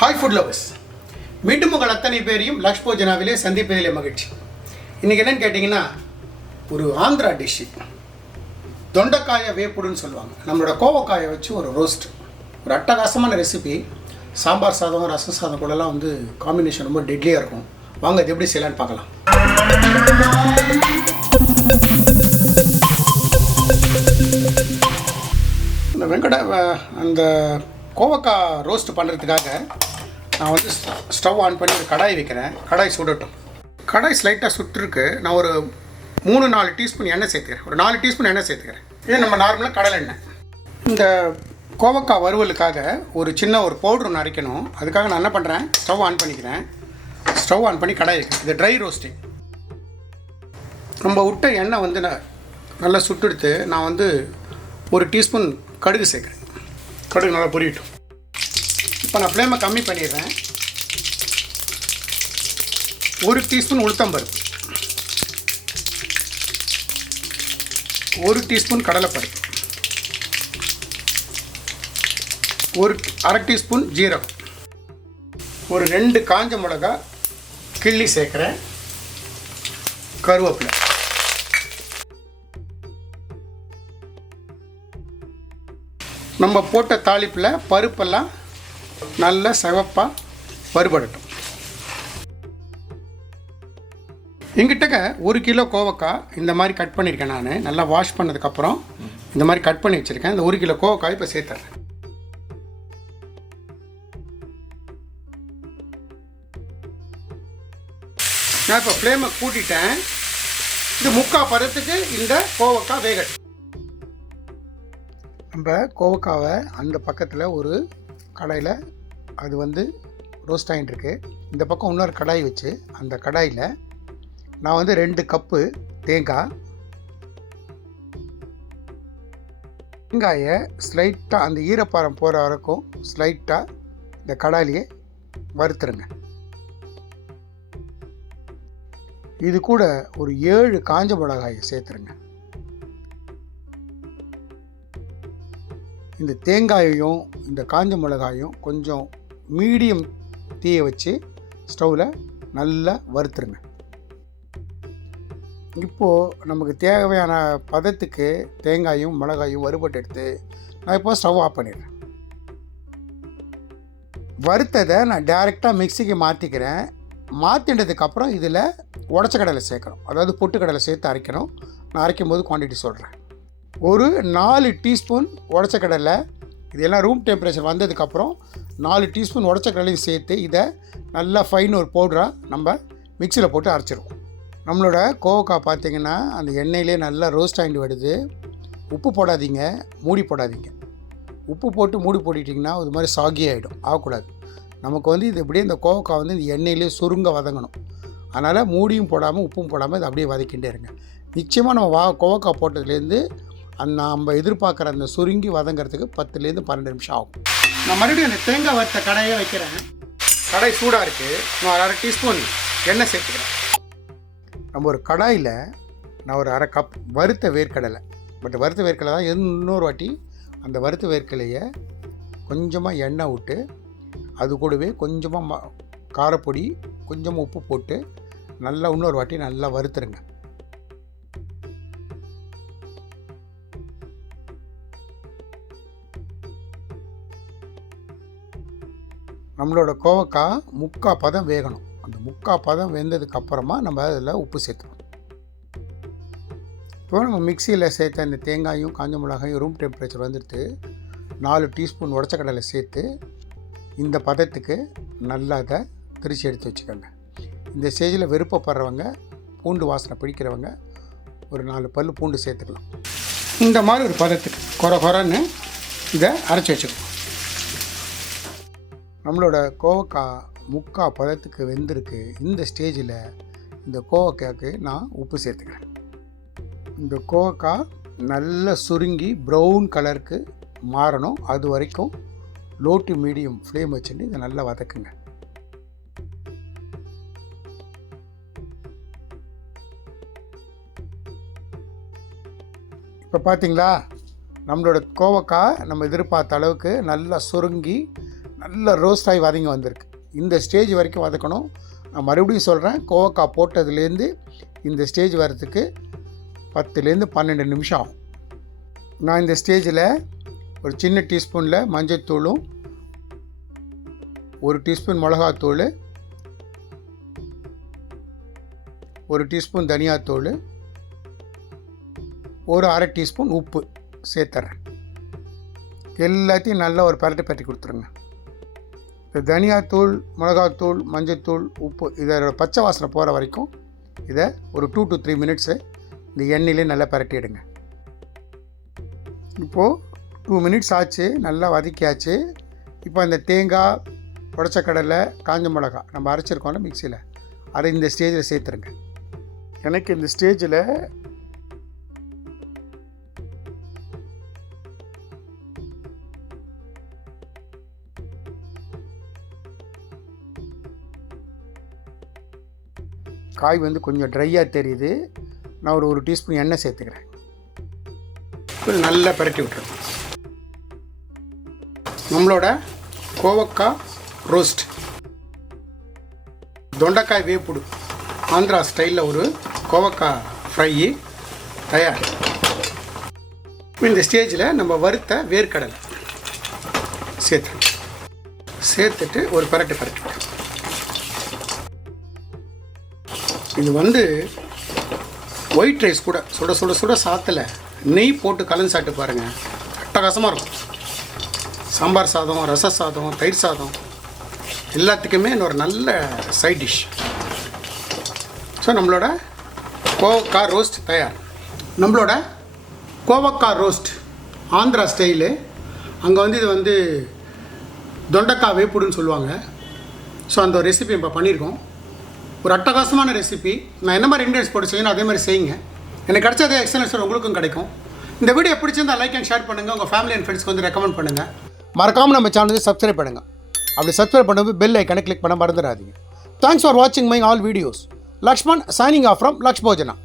Hi food lovers, மீண்டும் உங்கள் அத்தனை பேரையும் லக்ஷ் போஜனாவிலே சந்திப்பதிலே மகிழ்ச்சி. இன்றைக்கி என்னென்னு கேட்டிங்கன்னா, ஒரு ஆந்திரா டிஷ்ஷு தொண்டைக்காயை வேப்புடுன்னு சொல்லுவாங்க. நம்மளோட கோவக்காயை வச்சு ஒரு ரோஸ்ட், ஒரு அட்டகாசமான ரெசிபி. சாம்பார் சாதம், ரசம் சாதம் கூடலாம் வந்து காம்பினேஷன் ரொம்ப டெட்லியாக இருக்கும். வாங்க இது எப்படி செய்யலான்னு பார்க்கலாம். இந்த அந்த கோவக்காய் ரோஸ்ட் பண்ணுறதுக்காக நான் வந்து ஸ்டவ் ஆன் பண்ணி ஒரு கடாய் வைக்கிறேன். கடாய் சுடட்டும். கடாய் ஸ்லைட்டாக சுட்டுருக்கு. நான் ஒரு 3-4 டீஸ்பூன் எண்ணெய் சேர்த்துக்கிறேன். ஒரு 4 டீஸ்பூன் எண்ணெய் சேர்த்துக்கிறேன். இது நம்ம நார்மலாக கடலை எண்ணெய். இந்த கோவக்காய் வறுவலுக்காக ஒரு சின்ன ஒரு பவுட்ரு ஒன்று அரைக்கணும். அதுக்காக நான் என்ன பண்ணுறேன், ஸ்டவ் ஆன் பண்ணிக்கிறேன். ஸ்டவ் ஆன் பண்ணி கடாய் வைக்கிறேன். இது ட்ரை ரோஸ்டிங். நம்ம விட்ட எண்ணெய் வந்து நல்லா சுட்டுடுத்து நான் வந்து ஒரு டீஸ்பூன் கடுகு சேர்க்குறேன். கடுகு நல்லா பொரியட்டும். இப்போ நான் ஃப்ளேமை கம்மி பண்ணிடுறேன். 1 டீஸ்பூன் உளுத்தம்பருப்பு, 1 டீஸ்பூன் கடலைப்பருப்பு, 1/2 டீஸ்பூன் ஜீரகம், ஒரு 2 காஞ்ச மிளகா கிள்ளி சேர்க்குறேன், கருவேப்பிலை. நம்ம போட்ட தாளிப்பில் பருப்பெல்லாம் நல்லா சிவப்பாக வறுபடட்டும். எங்கிட்ட 1 கிலோ கோவக்காய் இந்த மாதிரி கட் பண்ணியிருக்கேன். நான் நல்லா வாஷ் பண்ணதுக்கப்புறம் இந்த மாதிரி கட் பண்ணி வச்சுருக்கேன். இந்த 1 கிலோ கோவக்காய் இப்போ சேர்த்துறேன். நான் இப்போ ஃப்ளேமை கூட்டிட்டேன். இது 3/4 பதத்துக்கு இந்த கோவக்காய் வேகட்டும். நம்ம கோவக்காவை அந்த பக்கத்தில் ஒரு கடாயில் அது வந்து ரோஸ்ட் ஆகிட்டுருக்கு. இந்த பக்கம் இன்னொரு கடாய் வச்சு அந்த கடாயில் நான் வந்து 2 கப்பு தேங்காயை ஸ்லைட்டாக அந்த ஈரப்பாரம் போகிற வரைக்கும் ஸ்லைட்டாக இந்த கடாயிலேயே வறுத்துருங்க. இது கூட ஒரு 7 காஞ்ச மிளகாயை சேர்த்துருங்க. இந்த தேங்காயையும் இந்த காஞ்ச மிளகாயும் கொஞ்சம் மீடியம் தீயை வச்சு ஸ்டவ்வில் நல்லா வறுத்துருங்க. இப்போது நமக்கு தேவையான பதத்துக்கு தேங்காயும் மிளகாயும் வறுபட்டு எடுத்து நான் இப்போ ஸ்டவ் ஆஃப் பண்ணிடுறேன். வறுத்ததை நான் டைரெக்டாக மிக்சிக்கு மாற்றிக்கிறேன். மாற்றினதுக்கப்புறம் இதில் உடச்ச கடலை சேர்க்கணும், அதாவது பொட்டுக்கடலை சேர்த்து அரைக்கணும். நான் அரைக்கும் போது குவான்டிட்டி சொல்கிறேன். ஒரு 4 டீஸ்பூன் உடச்ச கடலை, இதெல்லாம் ரூம் டெம்பரேச்சர் வந்ததுக்கப்புறம் 4 டீஸ்பூன் உடச்ச கடலையும் சேர்த்து இதை நல்லா ஃபைன் ஒரு பவுடராக நம்ம மிக்சியில் போட்டு அரைச்சிடுவோம். நம்மளோட கோவக்காய் பார்த்திங்கன்னா அந்த எண்ணெயிலே நல்லா ரோஸ்ட் ஆகிட்டு வருது. உப்பு போடாதீங்க, மூடி போடாதீங்க. உப்பு போட்டு மூடி போட்டுட்டிங்கன்னா இது மாதிரி சாகி ஆகிடும், ஆகக்கூடாது. நமக்கு வந்து இது எப்படியே இந்த கோவக்காய் வந்து இந்த எண்ணெயிலே சுருங்க வதங்கணும். அதனால் மூடியும் போடாமல் உப்பும் போடாமல் இதை அப்படியே வதக்கிட்டே இருங்க. நிச்சயமாக நம்ம கோவக்காய் போட்டதுலேருந்து நம்ம எதிர்பார்க்குற அந்த சுருங்கி வதங்கிறதுக்கு 10லேருந்து 12 நிமிஷம் ஆகும். நான் மறுபடியும் அந்த தேங்காய் வறுத்த கடாயை வைக்கிறேன். கடாய் சூடாக இருக்குது. நான் ஒரு 1/2 டீஸ்பூன் எண்ணெய் சேர்த்துக்கிறேன். நம்ம ஒரு கடாயில் நான் ஒரு 1/2 கப் வறுத்த வேர்க்கடலை, வறுத்த வேர்க்கடலை தான் இன்னொரு வாட்டி அந்த வறுத்த வேர்க்கடலையை கொஞ்சமாக எண்ணெய் விட்டு அது கூடவே கொஞ்சமாக காரப்பொடி, கொஞ்சமாக உப்பு போட்டு நல்லா இன்னொரு வாட்டி நல்லா வறுத்துருங்க. நம்மளோட கோவக்காய் 3/4 பதம் வேகணும். அந்த 3/4 பதம் வெந்ததுக்கப்புறமா நம்ம அதில் உப்பு சேர்த்துக்கணும். இப்போ நம்ம மிக்சியில் சேர்த்த இந்த தேங்காயும் காஞ்ச மிளகாயும் ரூம் டெம்பரேச்சர் வந்துடுத்து. 4 டீஸ்பூன் உடச்ச கடலை சேர்த்து இந்த பதத்துக்கு நல்லா அதை திரிச்சு எடுத்து வச்சுக்கோங்க. இந்த ஸ்டேஜில் விருப்பப்படுறவங்க, பூண்டு வாசனை பிடிக்கிறவங்க ஒரு 4 பல் பூண்டு சேர்த்துக்கலாம். இந்த மாதிரி ஒரு பதத்துக்கு குறன்னு இதை அரைச்சி வச்சுக்கணும். நம்மளோட கோவக்காய் 3/4 பதத்துக்கு வெந்திருக்கு. இந்த ஸ்டேஜில் இந்த கோவக்காய்க்கு நான் உப்பு சேர்த்துக்கிறேன். இந்த கோவக்காய் நல்லா சுருங்கி ப்ரௌன் கலருக்கு மாறணும். அது வரைக்கும் லோ டு மீடியம் ஃப்ளேம் வச்சுட்டு இதை நல்லா வதக்குங்க. இப்போ பார்த்தீங்களா, நம்மளோட கோவக்காய் நம்ம எதிர்பார்த்த அளவுக்கு நல்லா சுருங்கி நல்ல ரோஸ்ட் ஆகி வதங்கி வந்திருக்கு. இந்த ஸ்டேஜ் வரைக்கும் வதக்கணும். நான் மறுபடியும் சொல்கிறேன், கோவக்காய் போட்டதுலேருந்து இந்த ஸ்டேஜ் வரத்துக்கு 10லேருந்து 12 நிமிஷம் ஆகும். நான் இந்த ஸ்டேஜில் ஒரு சின்ன டீஸ்பூனில் மஞ்சள்தூளும் 1 டீஸ்பூன் மிளகாத்தூள், 1 டீஸ்பூன் தனியாத்தூள், ஒரு 1/2 டீஸ்பூன் உப்பு சேர்த்துறேன். எல்லாத்தையும் நல்லா ஒரு பரட்டி கொடுத்துருங்க. இந்த தனியாத்தூள், மிளகாத்தூள், மஞ்சத்தூள், உப்பு இதோட பச்சை வாசனை போகிற வரைக்கும் இதை ஒரு 2 to 3 மினிட்ஸு இந்த எண்ணெயிலே நல்லா பரட்டிடுங்க. இப்போது 2 மினிட்ஸ் ஆச்சு, நல்லா வதக்கியாச்சு. இப்போ இந்த தேங்காய், உடைச்ச கடலை, காஞ்ச மிளகா நம்ம அரைச்சிருக்கோம்ல மிக்சியில், அதை இந்த ஸ்டேஜில் சேர்த்துருங்க. எனக்கு இந்த ஸ்டேஜில் காய் வந்து கொஞ்சம் ட்ரையாக தெரியுது. நான் ஒரு டீஸ்பூன் எண்ணெய் சேர்த்துக்கிறேன். நல்லா பரட்டி விட்டுறேன். நம்மளோட கோவக்காய் ரோஸ்ட், தொண்டைக்காய் வேப்புடு, ஆந்திரா ஸ்டைலில் ஒரு கோவக்காய் ஃப்ரை தயார். இந்த ஸ்டேஜில் நம்ம வறுத்த வேர்க்கடலை சேர்த்துட்டு ஒரு பரட்டு. இது வந்து ஒயிட் ரைஸ் கூட சுட சாத்தில் நெய் போட்டு கலந்து சாப்பிட்டு பாருங்கள், அட்டகாசமாக இருக்கும். சாம்பார் சாதம், ரச சாதம், தயிர் சாதம் எல்லாத்துக்குமே ஒரு நல்ல சைட் டிஷ். ஸோ நம்மளோட கோவக்காய் ரோஸ்ட் தயார். நம்மளோட கோவக்காய் ரோஸ்ட் ஆந்திரா ஸ்டைலு. அங்கே வந்து இது வந்து தொண்டைக்காய் வேப்புடுன்னு சொல்லுவாங்க. ஸோ அந்த ரெசிபி இப்போ பண்ணியிருக்கோம். ஒரு அட்டகாசமான ரெசிபி. நான் என்ன மாதிரி இன்க்ரீடியன்ஸ் போட்டு செய்யணும் அதே மாதிரி செய்யுங்க. எனக்கு கிடைச்ச அதே எக்ஸலன்ஸ் உங்களுக்கும் கிடைக்கும். இந்த வீடியோ பிடிச்சிருந்தால் லைக் அண்ட் ஷேர் பண்ணுங்கள். உங்கள் ஃபேமிலி அண்ட் ஃப்ரெண்ட்ஸ்க்கு வந்து ரெக்கமெண்ட் பண்ணுங்கள். மறக்காமல் நம்ம சேனலுக்கு சப்ஸ்கிரைப் பண்ணுங்கள். அப்படி சப்ஸ்கிரைப் பண்ணும்போது பெல் ஐக்கனை கிளிக் பண்ண மறந்துடாதீங்க. தேங்க்ஸ் ஃபார் வாட்சிங் my all videos. Lakshman signing off from Laksh Yojana.